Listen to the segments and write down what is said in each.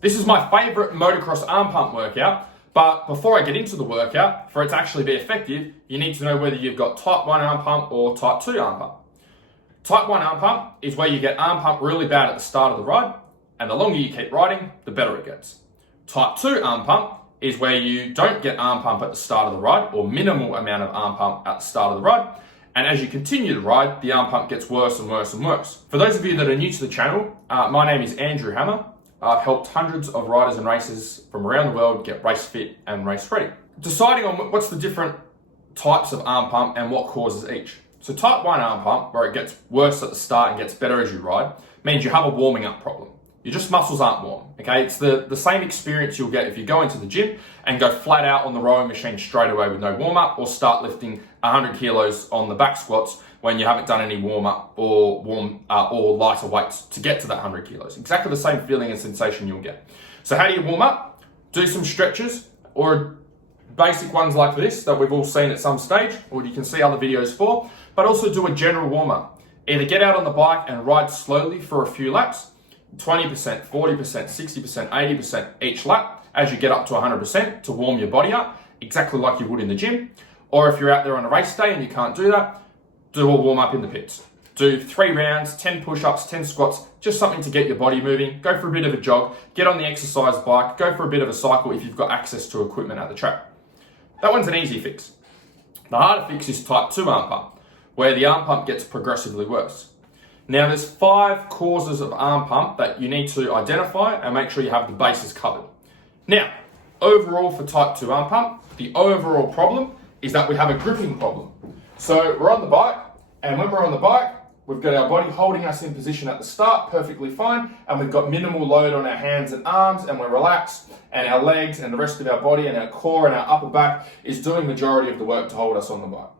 This is my favorite motocross arm pump workout, but before I get into the workout, for it to actually be effective, you need to know whether you've got type 1 arm pump or type 2 arm pump. Type 1 arm pump is where you get arm pump really bad at the start of the ride, and the longer you keep riding, the better it gets. Type 2 arm pump is where you don't get arm pump at the start of the ride, or minimal amount of arm pump at the start of the ride, and as you continue to ride, the arm pump gets worse and worse and worse. For those of you that are new to the channel, my name is Andrew Hammer. I've helped hundreds of riders and racers from around the world get race fit and race ready. Deciding on what's the different types of arm pump and what causes each. So type 1 arm pump, where it gets worse at the start and gets better as you ride, means you have a warming up problem. Your just muscles aren't warm, okay? It's the same experience you'll get if you go into the gym and go flat out on the rowing machine straight away with no warm up, or start lifting 100 kilos on the back squats when you haven't done any warm up or lighter weights to get to that 100 kilos. Exactly the same feeling and sensation you'll get. So how do you warm up? Do some stretches, or basic ones like this that we've all seen at some stage, or you can see other videos for, but also do a general warm up. Either get out on the bike and ride slowly for a few laps, 20%, 40%, 60%, 80% each lap as you get up to 100% to warm your body up, exactly like you would in the gym. Or if you're out there on a race day and you can't do that, do a warm up in the pits. Do 3 rounds, 10 push-ups, 10 squats, just something to get your body moving. Go for a bit of a jog, get on the exercise bike, go for a bit of a cycle if you've got access to equipment at the track. That one's an easy fix. The harder fix is type 2 arm pump, where the arm pump gets progressively worse. Now there's 5 causes of arm pump that you need to identify and make sure you have the bases covered. Now, overall for type 2 arm pump, the overall problem is that we have a gripping problem. So we're on the bike, and when we're on the bike, we've got our body holding us in position at the start perfectly fine, and we've got minimal load on our hands and arms, and we're relaxed, and our legs and the rest of our body and our core and our upper back is doing majority of the work to hold us on the bike.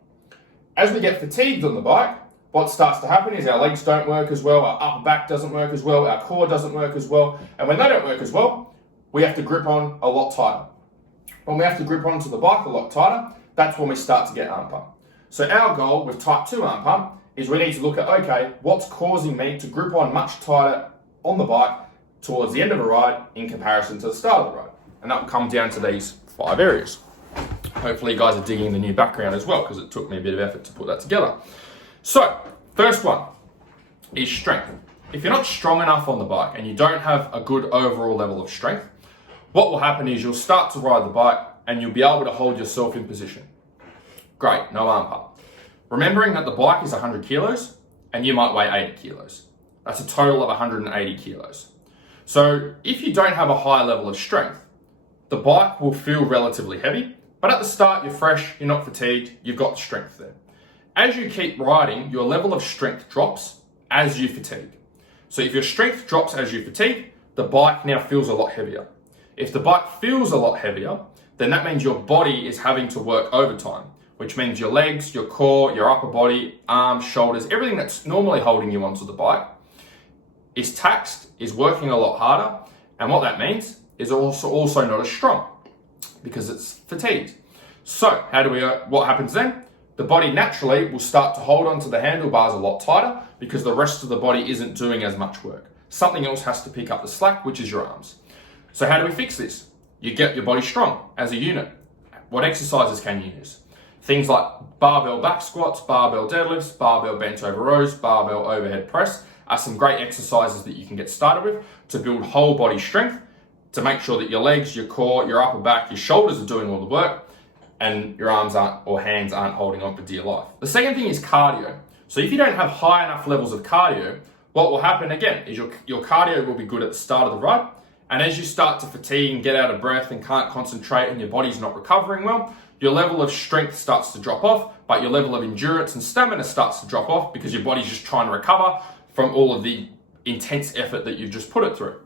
As we get fatigued on the bike, what starts to happen is our legs don't work as well, our upper back doesn't work as well, our core doesn't work as well, and when they don't work as well, we have to grip on a lot tighter. When we have to grip onto the bike a lot tighter, that's when we start to get arm pump. So our goal with type 2 arm pump is we need to look at, okay, what's causing me to grip on much tighter on the bike towards the end of a ride in comparison to the start of the ride. And that will come down to these 5 areas. Hopefully you guys are digging the new background as well, because it took me a bit of effort to put that together. So, first one is strength. If you're not strong enough on the bike and you don't have a good overall level of strength, what will happen is you'll start to ride the bike and you'll be able to hold yourself in position. Great, no arm pump. Remembering that the bike is 100 kilos and you might weigh 80 kilos. That's a total of 180 kilos. So if you don't have a high level of strength, the bike will feel relatively heavy, but at the start you're fresh, you're not fatigued, you've got the strength there. As you keep riding, your level of strength drops as you fatigue. So if your strength drops as you fatigue, the bike now feels a lot heavier. If the bike feels a lot heavier, then that means your body is having to work overtime, which means your legs, your core, your upper body, arms, shoulders, everything that's normally holding you onto the bike is taxed, is working a lot harder, and what that means is also not as strong because it's fatigued. So what happens then? The body naturally will start to hold onto the handlebars a lot tighter because the rest of the body isn't doing as much work. Something else has to pick up the slack, which is your arms. So how do we fix this? You get your body strong as a unit. What exercises can you use? Things like barbell back squats, barbell deadlifts, barbell bent over rows, barbell overhead press are some great exercises that you can get started with to build whole body strength, to make sure that your legs, your core, your upper back, your shoulders are doing all the work, and your arms or hands aren't holding on for dear life. The second thing is cardio. So if you don't have high enough levels of cardio, what will happen again is your cardio will be good at the start of the ride, and as you start to fatigue and get out of breath and can't concentrate and your body's not recovering well, your level of strength starts to drop off, but your level of endurance and stamina starts to drop off because your body's just trying to recover from all of the intense effort that you've just put it through.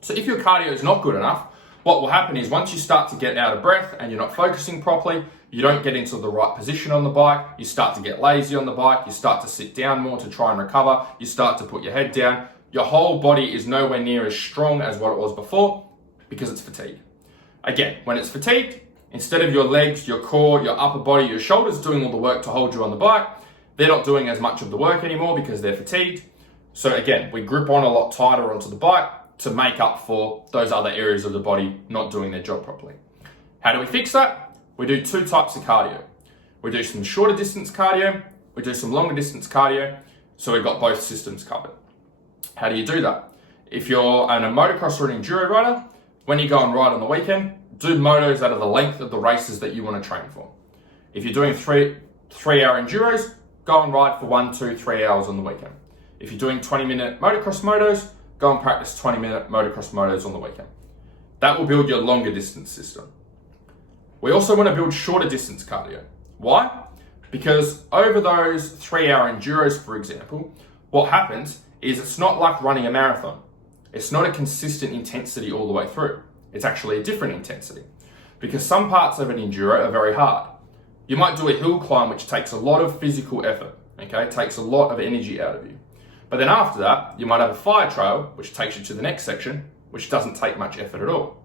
So if your cardio is not good enough, what will happen is once you start to get out of breath and you're not focusing properly, you don't get into the right position on the bike, you start to get lazy on the bike, you start to sit down more to try and recover, you start to put your head down, your whole body is nowhere near as strong as what it was before because it's fatigued. Again, when it's fatigued, instead of your legs, your core, your upper body, your shoulders doing all the work to hold you on the bike, they're not doing as much of the work anymore because they're fatigued. So again, we grip on a lot tighter onto the bike, to make up for those other areas of the body not doing their job properly. How do we fix that? We do 2 types of cardio. We do some shorter distance cardio, we do some longer distance cardio, so we've got both systems covered. How do you do that? If you're a motocross or an enduro rider, when you go and ride on the weekend, do motos that are the length of the races that you want to train for. If you're doing 3-hour enduros, go and ride for 1, 2, 3 hours on the weekend. If you're doing 20-minute motocross motos, go and practice 20-minute motocross motos on the weekend. That will build your longer distance system. We also want to build shorter distance cardio. Why? Because over those 3-hour enduros, for example, what happens is it's not like running a marathon. It's not a consistent intensity all the way through. It's actually a different intensity because some parts of an enduro are very hard. You might do a hill climb, which takes a lot of physical effort, okay? It takes a lot of energy out of you. But then after that, you might have a fire trail, which takes you to the next section, which doesn't take much effort at all.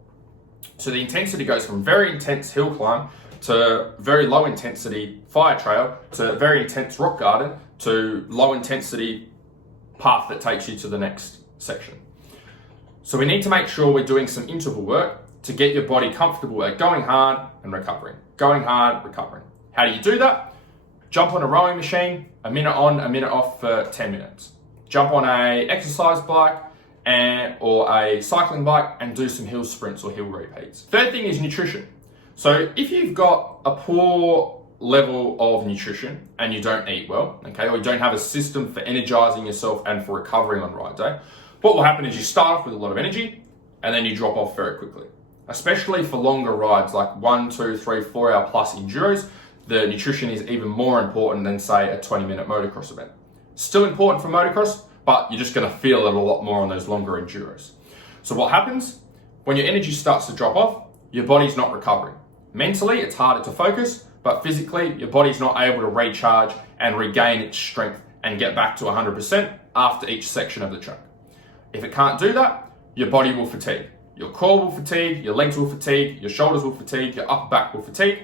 So the intensity goes from very intense hill climb to very low intensity fire trail to very intense rock garden to low intensity path that takes you to the next section. So we need to make sure we're doing some interval work to get your body comfortable at going hard and recovering. Going hard, recovering. How do you do that? Jump on a rowing machine, a minute on, a minute off for 10 minutes. Jump on a exercise bike or a cycling bike and do some hill sprints or hill repeats. Third thing is nutrition. So if you've got a poor level of nutrition and you don't eat well, okay, or you don't have a system for energizing yourself and for recovering on ride day, what will happen is you start off with a lot of energy and then you drop off very quickly. Especially for longer rides like 1, 2, 3, 4 hour plus enduros, the nutrition is even more important than say a 20-minute motocross event. Still important for motocross, but you're just going to feel it a lot more on those longer enduros. So what happens? When your energy starts to drop off, your body's not recovering. Mentally, it's harder to focus, but physically, your body's not able to recharge and regain its strength and get back to 100% after each section of the track. If it can't do that, your body will fatigue. Your core will fatigue, your legs will fatigue, your shoulders will fatigue, your upper back will fatigue.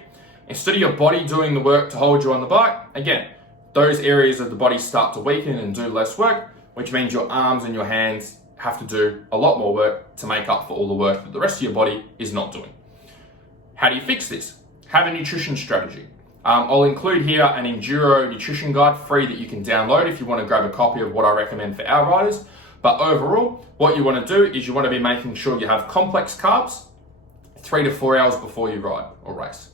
Instead of your body doing the work to hold you on the bike, again, those areas of the body start to weaken and do less work, which means your arms and your hands have to do a lot more work to make up for all the work that the rest of your body is not doing. How do you fix this? Have a nutrition strategy. I'll include here an enduro nutrition guide free that you can download if you want to grab a copy of what I recommend for our riders. But overall, what you want to do is you want to be making sure you have complex carbs 3 to 4 hours before you ride or race.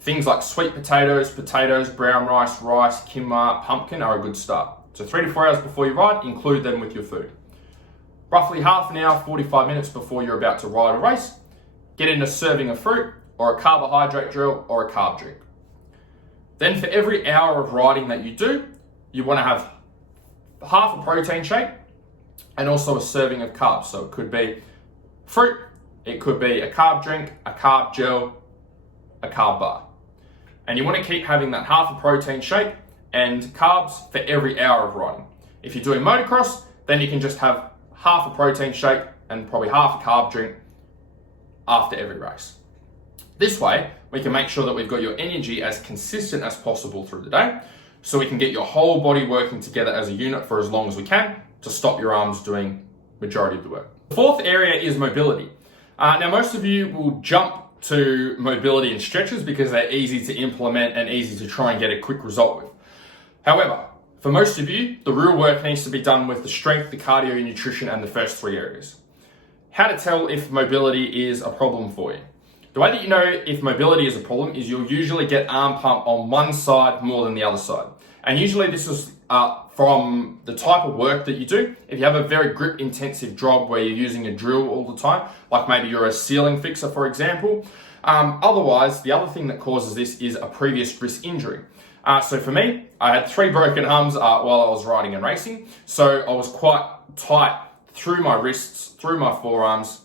Things like sweet potatoes, brown rice, quinoa, pumpkin are a good start. So 3 to 4 hours before you ride, include them with your food. Roughly half an hour, 45 minutes before you're about to ride or race, get in a serving of fruit or a carbohydrate drill or a carb drink. Then for every hour of riding that you do, you want to have half a protein shake and also a serving of carbs. So it could be fruit, it could be a carb drink, a carb gel, a carb bar. And you want to keep having that half a protein shake and carbs for every hour of riding. If you're doing motocross, then you can just have half a protein shake and probably half a carb drink after every race. This way, we can make sure that we've got your energy as consistent as possible through the day, so we can get your whole body working together as a unit for as long as we can to stop your arms doing majority of the work. The fourth area is mobility. Now, most of you will jump to mobility and stretches because they're easy to implement and easy to try and get a quick result with. However, for most of you, the real work needs to be done with the strength, the cardio, nutrition, and the first 3 areas. How to tell if mobility is a problem for you. The way that you know if mobility is a problem is you'll usually get arm pump on one side more than the other side. And usually this is from the type of work that you do. If you have a very grip intensive job where you're using a drill all the time, like maybe you're a ceiling fixer, for example. Otherwise, the other thing that causes this is a previous wrist injury. So for me, I had 3 broken arms while I was riding and racing. So I was quite tight through my wrists, through my forearms,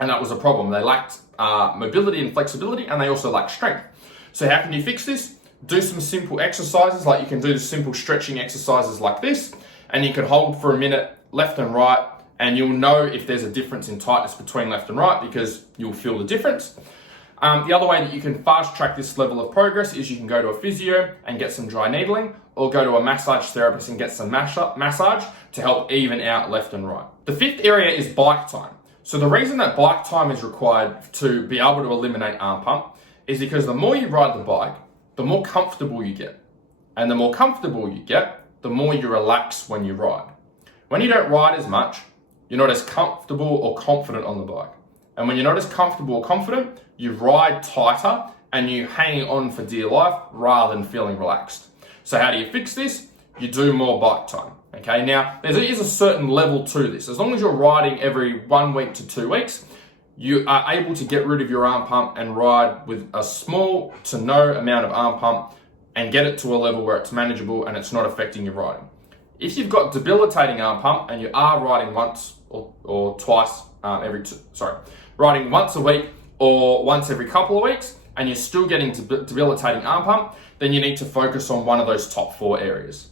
and that was a problem. They lacked mobility and flexibility, and they also lacked strength. So how can you fix this? Do some simple exercises, like you can do the simple stretching exercises like this, and you can hold for a minute left and right, and you'll know if there's a difference in tightness between left and right because you'll feel the difference. The other way that you can fast track this level of progress is you can go to a physio and get some dry needling, or go to a massage therapist and get some massage to help even out left and right. The fifth area is bike time. So the reason that bike time is required to be able to eliminate arm pump is because the more you ride the bike, the more comfortable you get. And the more comfortable you get, the more you relax when you ride. When you don't ride as much, you're not as comfortable or confident on the bike. And when you're not as comfortable or confident, you ride tighter and you hang on for dear life rather than feeling relaxed. So how do you fix this? You do more bike time. Okay, now there is a certain level to this. As long as you're riding every 1 week to 2 weeks, you are able to get rid of your arm pump and ride with a small to no amount of arm pump and get it to a level where it's manageable and it's not affecting your riding. If you've got debilitating arm pump and you are riding once or twice riding once a week or once every couple of weeks, and you're still getting debilitating arm pump, then you need to focus on one of those top 4 areas.